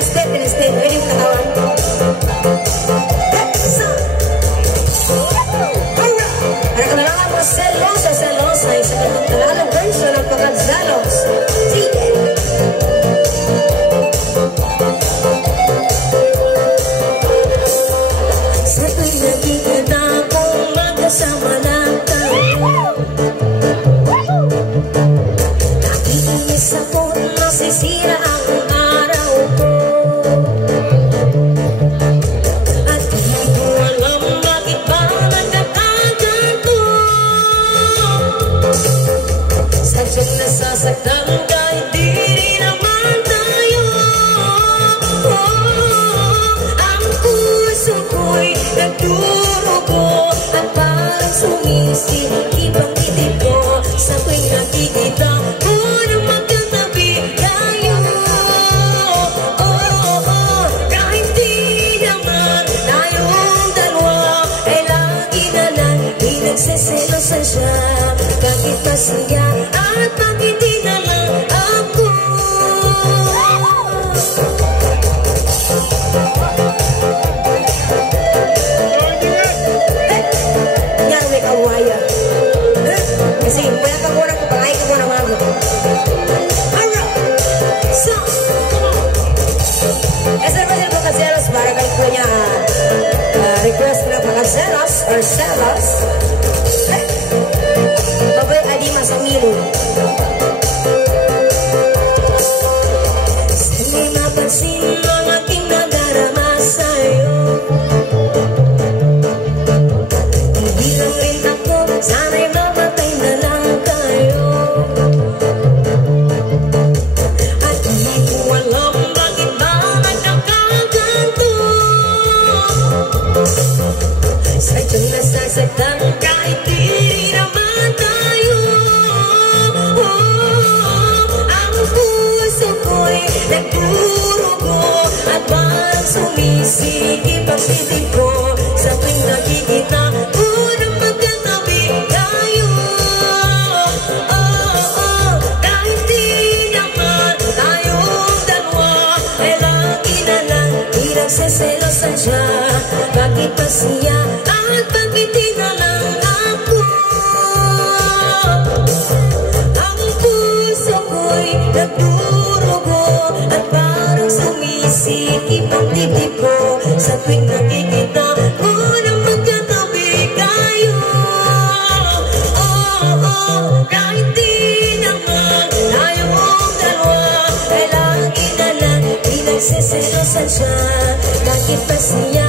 Step in step. Ready ka kawan? Para ka na lang ako selosa. Isa ka ng talagang version ng pagkagzalos. Sige. Sa tuwing nakikita kong magkasama lang tayo, nakikinis ako, nasisira ang araw ko. At hindi ko alam bakit ba nagkakaganto. Sadyang nasasaktan kahit di rin naman tayo. Ang puso ko'y nagdurugo at parang sumisilip ang titig ko. Sa tuwing nakikita ko na magkatabi tayo. Kahit di naman tayong dalawa, ay lagi na lang pinagseselosan siya. Bakit masaya at bakit di na lang ako? Yan, may kawaya. Kasi wala ka muna ko, pangay ka muna mga gusto. Alright! So, esa naman sila pagkaselos para kay kuya request na pagkaselos or selos. Babay Adima sa Milo. Sana'y mapansin ang aking nadarama sa'yo. Hindi lang rin ako, sana'y mamatay na lang tayo. At hindi ko alam bakit ba nagkakaganto. Sadyang nasasaktan kahit di naman tayo. Ang puso ko'y nagdurugo at parang sumisikip ang titig ko. Sa tuwing nakikita ko na magkatabi tayo. Kahit di naman tayong dalawa, ay lagi na lang pinagseselosan siya. Bakit pa siya at bakit di na lang ako? Ang puso ko'y nagdurugo at parang sumisikip ang titig ko. Sa tuwing nakikita ko na magkatabi kayo. Kahit di naman tayong dalawa, ay lagi na lang pinagseselosan siya. Bakit pa siya